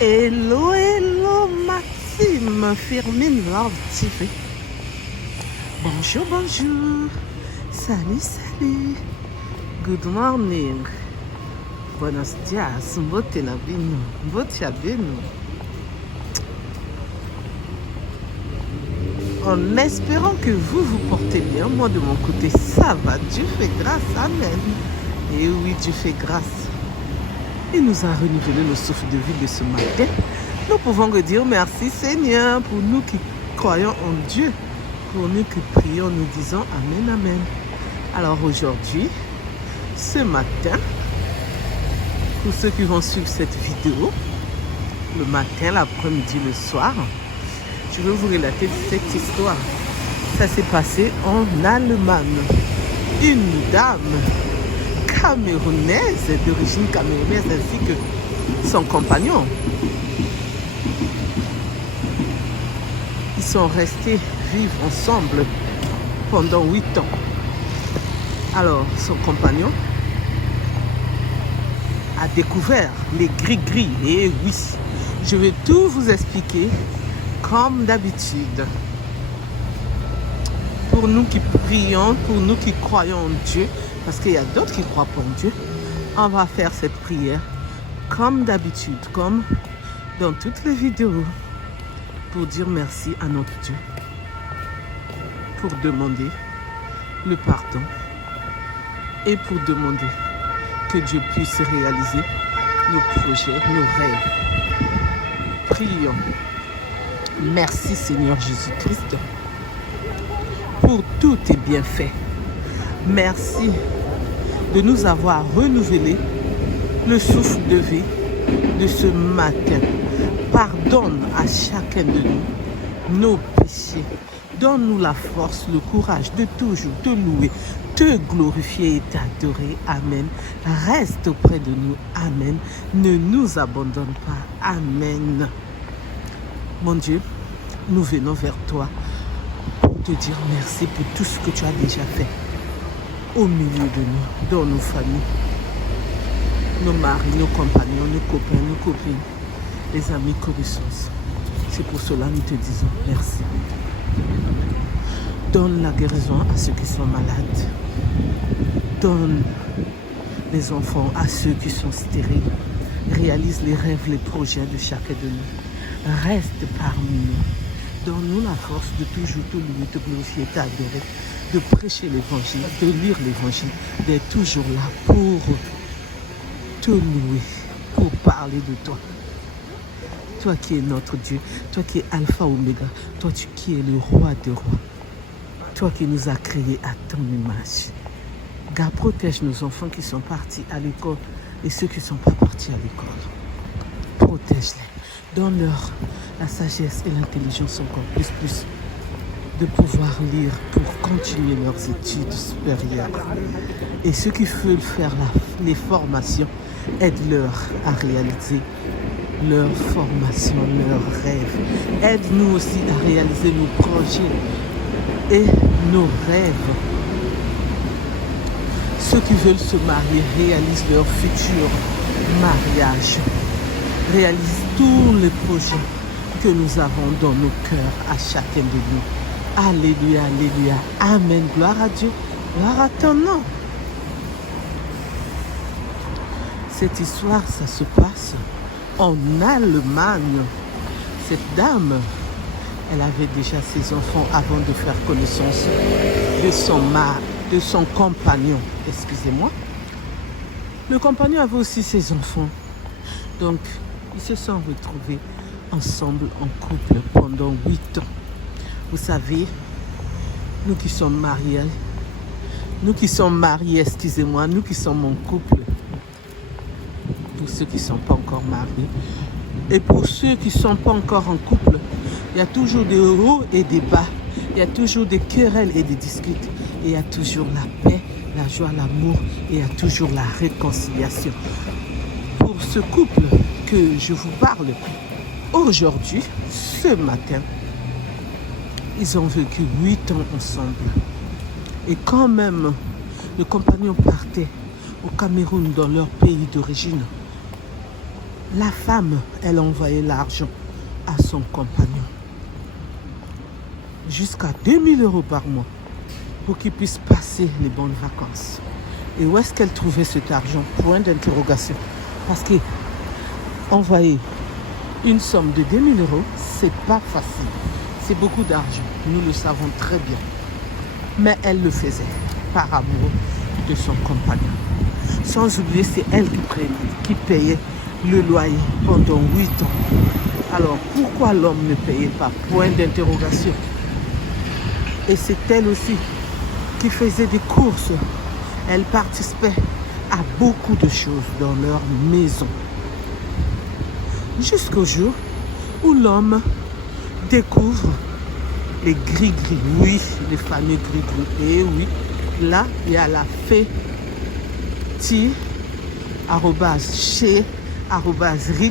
Hello, hello, Maxime, Firmin Love TV. Bonjour, bonjour. Salut, salut. Good morning. Buenos dias. Mbote na bino. Mbote ya bino. En espérant que vous vous portez bien, moi de mon côté, ça va. Dieu fait grâce. Amen. Et oui, Dieu fait grâce. Il nous a renouvelé le souffle de vie de ce matin. Nous pouvons redire merci Seigneur pour nous qui croyons en Dieu, pour nous qui prions, nous disons Amen, Amen. Alors aujourd'hui, ce matin, pour ceux qui vont suivre cette vidéo, le matin, l'après-midi, le soir, je vais vous relater cette histoire. Ça s'est passé en Allemagne. Une dame camerounaise, d'origine camerounaise, ainsi que son compagnon. Ils sont restés vivre ensemble pendant 8 ans. Alors, son compagnon a découvert les gris-gris. Et oui, je vais tout vous expliquer comme d'habitude. Pour nous qui prions, pour nous qui croyons en Dieu, parce qu'il y a d'autres qui croient pas en Dieu, on va faire cette prière comme d'habitude, comme dans toutes les vidéos, pour dire merci à notre Dieu, pour demander le pardon et pour demander que Dieu puisse réaliser nos projets, nos rêves. Prions. Merci Seigneur Jésus-Christ pour tous tes bienfaits. Merci de nous avoir renouvelé le souffle de vie de ce matin. Pardonne à chacun de nous nos péchés. Donne-nous la force, le courage de toujours te louer, te glorifier et t'adorer. Amen. Reste auprès de nous. Amen. Ne nous abandonne pas. Amen. Mon Dieu, nous venons vers toi pour te dire merci pour tout ce que tu as déjà fait au milieu de nous, dans nos familles, nos maris, nos compagnons, nos copains, nos copines, les amis, connaissances. C'est pour cela que nous te disons merci. Donne la guérison à ceux qui sont malades. Donne les enfants à ceux qui sont stériles. Réalise les rêves, les projets de chacun de nous. Reste parmi nous. Donne-nous la force de toujours te louer, te glorifier, t'adorer, de prêcher l'évangile, de lire l'évangile, d'être toujours là pour te louer, pour parler de toi. Toi qui es notre Dieu, toi qui es Alpha Oméga, toi qui es le roi des rois, toi qui nous as créés à ton image. Garde, protège nos enfants qui sont partis à l'école et ceux qui ne sont pas partis à l'école. Protège-les. Donne-leur la sagesse et l'intelligence encore plus de pouvoir lire pour continuer leurs études supérieures. Et ceux qui veulent faire les formations, aide-leur à réaliser leur formation, leurs rêves. Aide-nous aussi à réaliser nos projets et nos rêves. Ceux qui veulent se marier réalisent leur futur mariage. Réalise tous les projets que nous avons dans nos cœurs à chacun de nous. Alléluia, alléluia. Amen. Gloire à Dieu. Gloire à ton nom. Cette histoire, ça se passe en Allemagne. Cette dame, elle avait déjà ses enfants avant de faire connaissance de son compagnon. Excusez-moi. Le compagnon avait aussi ses enfants. Donc, ils se sont retrouvés ensemble en couple pendant 8 ans. Vous savez, nous qui sommes mariés, nous qui sommes en couple, pour ceux qui ne sont pas encore mariés, et pour ceux qui ne sont pas encore en couple, il y a toujours des hauts et des bas, il y a toujours des querelles et des disputes, et il y a toujours la paix, la joie, l'amour, et il y a toujours la réconciliation. Pour ce couple que je vous parle aujourd'hui, ce matin, ils ont vécu 8 ans ensemble. Et quand même, le compagnon partait au Cameroun, dans leur pays d'origine, La femme, elle a envoyé l'argent à son compagnon. Jusqu'à 2000 € par mois pour qu'il puisse passer les bonnes vacances. Et où est-ce qu'elle trouvait cet argent? Point d'interrogation. Parce que envoyer une somme de 2000 €, c'est pas facile. C'est beaucoup d'argent. Nous le savons très bien. Mais elle le faisait par amour de son compagnon. Sans oublier, c'est elle qui payait le loyer pendant 8 ans. Alors, pourquoi l'homme ne payait pas? Point d'interrogation. Et c'est elle aussi qui faisait des courses. Elle participait à beaucoup de choses dans leur maison. Jusqu'au jour où l'homme découvre les gris-gris. Oui, les fameux gris-gris. Et oui, là, il y a la fée @chez@ri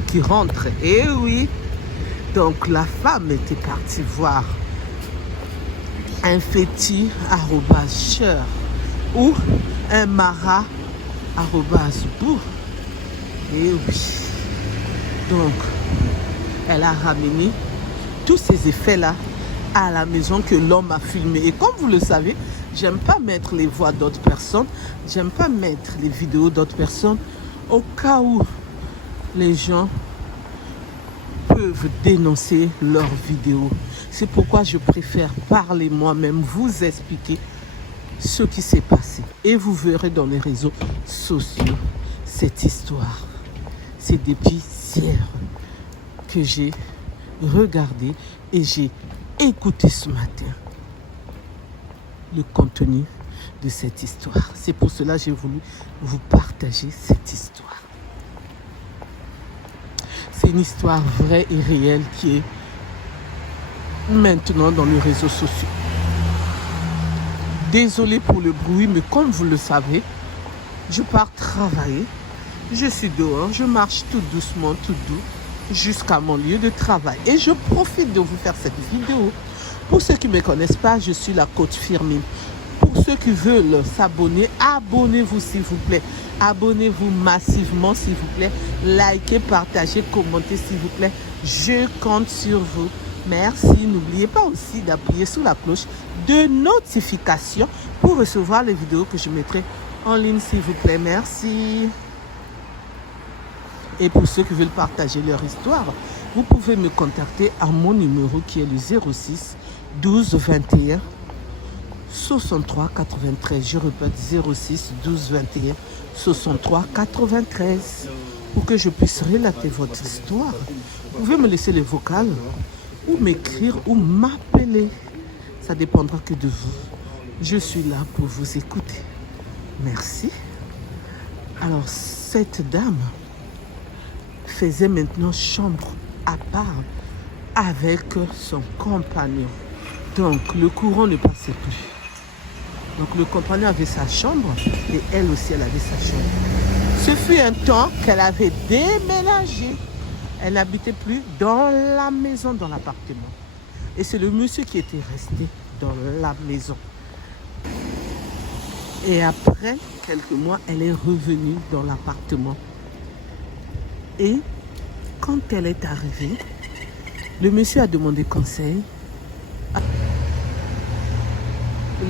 qui rentre. Et oui, donc la femme était partie voir un féti @cheur ou un mara @bou. Et oui, donc elle a ramené tous ces effets-là à la maison que l'homme a filmé. Et comme vous le savez, j'aime pas mettre les voix d'autres personnes, j'aime pas mettre les vidéos d'autres personnes au cas où les gens peuvent dénoncer leurs vidéos. C'est pourquoi je préfère parler moi-même, vous expliquer ce qui s'est passé. Et vous verrez dans les réseaux sociaux cette histoire. C'est depuis hier que j'ai regardé et j'ai écouté ce matin le contenu de cette histoire. C'est pour cela que j'ai voulu vous partager cette histoire. C'est une histoire vraie et réelle qui est maintenant dans les réseaux sociaux. Désolée pour le bruit, mais comme vous le savez, je pars travailler. Je suis dehors, je marche tout doucement, tout doux, jusqu'à mon lieu de travail. Et je profite de vous faire cette vidéo. Pour ceux qui ne me connaissent pas, je suis la coach Firmine. Pour ceux qui veulent s'abonner, abonnez-vous s'il vous plaît. Abonnez-vous massivement s'il vous plaît. Likez, partagez, commentez s'il vous plaît. Je compte sur vous. Merci. N'oubliez pas aussi d'appuyer sur la cloche de notification pour recevoir les vidéos que je mettrai en ligne s'il vous plaît. Merci. Et pour ceux qui veulent partager leur histoire, vous pouvez me contacter à mon numéro qui est le 06 12 21 63 93. Je répète 06 12 21 63 93 pour que je puisse relater votre histoire. Vous pouvez me laisser les vocales ou m'écrire ou m'appeler. Ça dépendra que de vous. Je suis là pour vous écouter. Merci. Alors, cette dame faisait maintenant chambre à part avec son compagnon. Donc, le courant ne passait plus. Donc, le compagnon avait sa chambre et elle aussi, elle avait sa chambre. Ce fut un temps qu'elle avait déménagé. Elle n'habitait plus dans la maison, dans l'appartement. Et c'est le monsieur qui était resté dans la maison. Et après quelques mois, elle est revenue dans l'appartement. Et quand elle est arrivée, le monsieur a demandé conseil.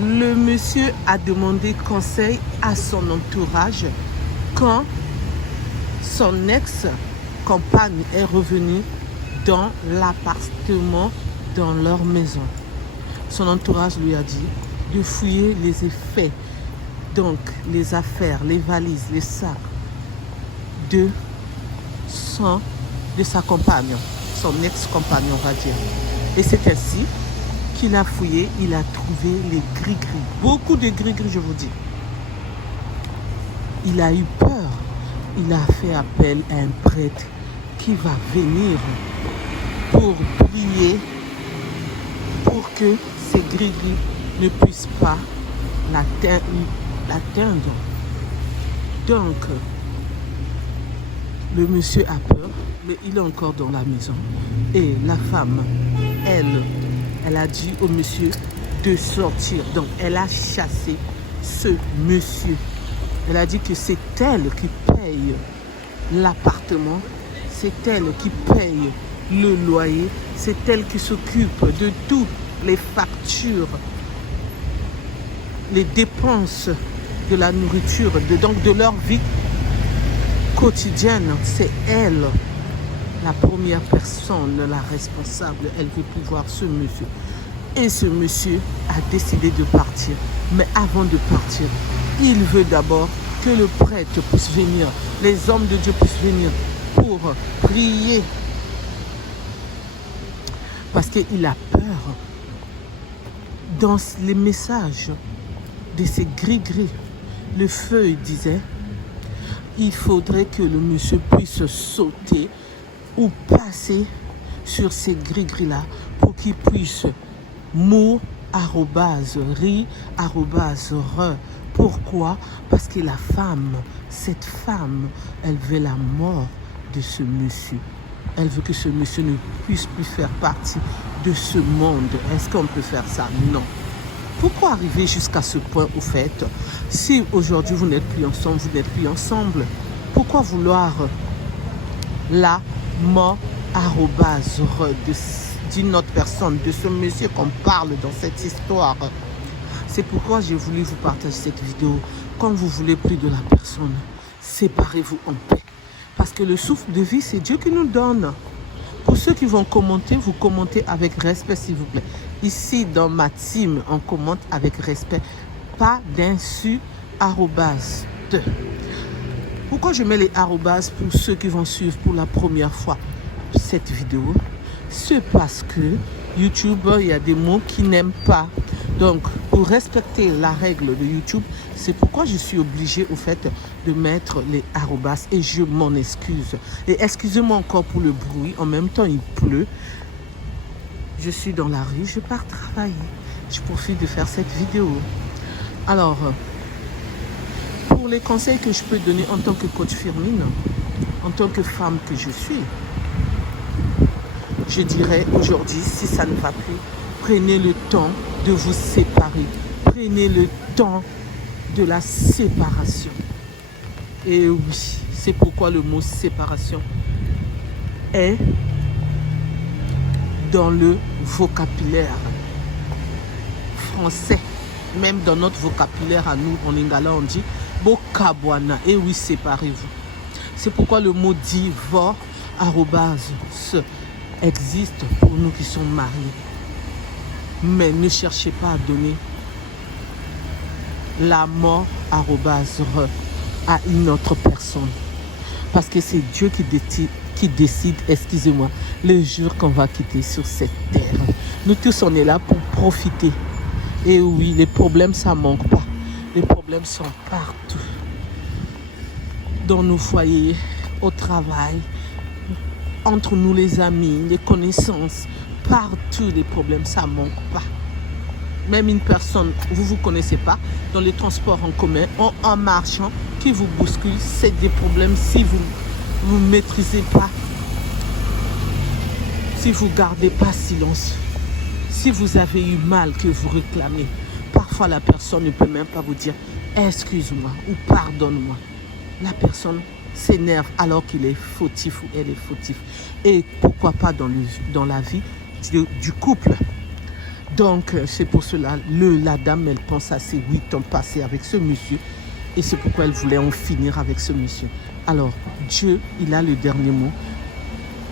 Le monsieur a demandé conseil à son entourage quand son ex-compagne est revenue dans l'appartement, dans leur maison. Son entourage lui a dit de fouiller les effets, donc les affaires, les valises, les sacs de sa compagne, son ex-compagne, on va dire. Et c'est ainsi qu'il a fouillé, il a trouvé les gris-gris, beaucoup de gris-gris, je vous dis. Il a eu peur, il a fait appel à un prêtre qui va venir pour prier pour que ces gris-gris ne puissent pas l'atteindre. Donc, le monsieur a peur, mais il est encore dans la maison. Et la femme, elle a dit au monsieur de sortir. Donc, elle a chassé ce monsieur. Elle a dit que c'est elle qui paye l'appartement c'est elle qui paye le loyer, c'est elle qui s'occupe de toutes les factures, les dépenses de la nourriture, donc de leur vie quotidienne. C'est elle, la première personne, la responsable. Elle veut pouvoir ce monsieur. Et ce monsieur a décidé de partir. Mais avant de partir, il veut d'abord que le prêtre puisse venir, les hommes de Dieu puissent venir pour prier. Parce qu'il a peur. Dans les messages de ces gris-gris, le feu disait, il faudrait que le monsieur puisse sauter ou passer sur ces gris-gris-là pour qu'il puisse mot, arrobase, ri, arrobase, re. Pourquoi? Parce que la femme, cette femme, elle veut la mort de ce monsieur. Elle veut que ce monsieur ne puisse plus faire partie de ce monde. Est-ce qu'on peut faire ça? Non. Pourquoi arriver jusqu'à ce point au fait? Si aujourd'hui vous n'êtes plus ensemble, vous n'êtes plus ensemble. Pourquoi vouloir la mort arrobase d'une autre personne, de ce monsieur qu'on parle dans cette histoire? C'est pourquoi j'ai voulu vous partager cette vidéo. Quand vous voulez plus de la personne, séparez-vous en paix. Parce que le souffle de vie, c'est Dieu qui nous donne. Pour ceux qui vont commenter, vous commentez avec respect, s'il vous plaît. Ici, dans ma team, on commente avec respect. Pas d'insu, arrobase. Pourquoi je mets les arrobas pour ceux qui vont suivre pour la première fois cette vidéo? C'est parce que YouTube, il y a des mots qui n'aiment pas. Donc, pour respecter la règle de YouTube, c'est pourquoi je suis obligée au fait de mettre les arrobas et je m'en excuse. Et excusez-moi encore pour le bruit. En même temps, il pleut. Je suis dans la rue, je pars travailler. Je profite de faire cette vidéo. Alors, pour les conseils que je peux donner en tant que coach Firmin, en tant que femme que je suis, je dirais aujourd'hui, si ça ne va plus, prenez le temps de vous séparer. Prenez le temps de la séparation. Et oui, c'est pourquoi le mot séparation est dans le vocabulaire français. Même dans notre vocabulaire à nous, en lingala, on dit Bokabwana. Et oui, séparez-vous. C'est pourquoi le mot divorce, arrobase, existe pour nous qui sommes mariés. Mais ne cherchez pas à donner la mort, arrobase, à une autre personne. Parce que c'est Dieu qui décide, excusez-moi, le jour qu'on va quitter sur cette terre. Nous tous, on est là pour profiter. Et oui, les problèmes, ça ne manque pas. Les problèmes sont partout. Dans nos foyers, au travail, entre nous les amis, les connaissances, partout les problèmes, ça ne manque pas. Même une personne, vous ne vous connaissez pas, dans les transports en commun, en marchant, qui vous bouscule, c'est des problèmes si vous ne maîtrisez pas, si vous ne gardez pas silence, si vous avez eu mal que vous réclamez. Parfois, la personne ne peut même pas vous dire « excuse-moi » ou « pardonne-moi ». La personne s'énerve alors qu'il est fautif ou elle est fautif. Et pourquoi pas dans la vie du couple. Donc, c'est pour cela, la dame, elle pense à ses 8 ans passés avec ce monsieur. Et c'est pourquoi elle voulait en finir avec ce monsieur. Alors, Dieu, il a le dernier mot.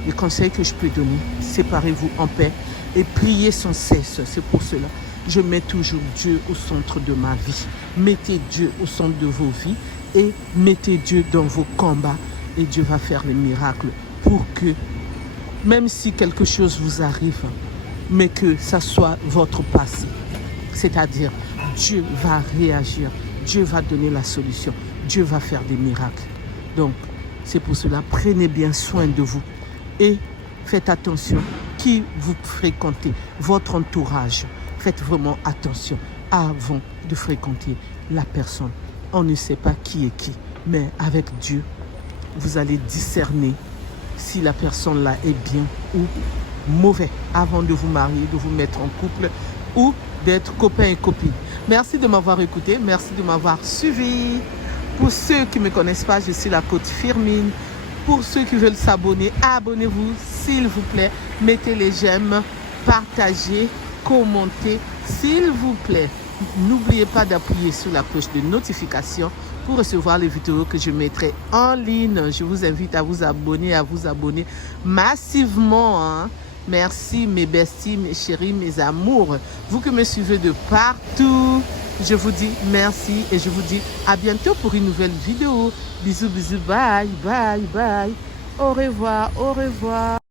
Les conseils que je peux donner, séparez-vous en paix et priez sans cesse. C'est pour cela, je mets toujours Dieu au centre de ma vie. Mettez Dieu au centre de vos vies et mettez Dieu dans vos combats. Et Dieu va faire les miracles pour que, même si quelque chose vous arrive, mais que ça soit votre passé. C'est-à-dire, Dieu va réagir. Dieu va donner la solution. Dieu va faire des miracles. Donc, c'est pour cela, prenez bien soin de vous. Et faites attention qui vous fréquentez, votre entourage. Faites vraiment attention avant de fréquenter la personne. On ne sait pas qui est qui, mais avec Dieu, vous allez discerner si la personne là est bien ou mauvais avant de vous marier, de vous mettre en couple ou d'être copain et copine. Merci de m'avoir écouté, merci de m'avoir suivi. Pour ceux qui ne me connaissent pas, je suis la coach Firmin. Pour ceux qui veulent s'abonner, abonnez-vous s'il vous plaît. Mettez les j'aime, partagez, commentez s'il vous plaît. N'oubliez pas d'appuyer sur la cloche de notification pour recevoir les vidéos que je mettrai en ligne. Je vous invite à vous abonner massivement. Hein. Merci mes besties, mes chéris, mes amours. Vous que me suivez de partout, je vous dis merci et je vous dis à bientôt pour une nouvelle vidéo. Bisous, bisous, bye, bye, bye. Au revoir, au revoir.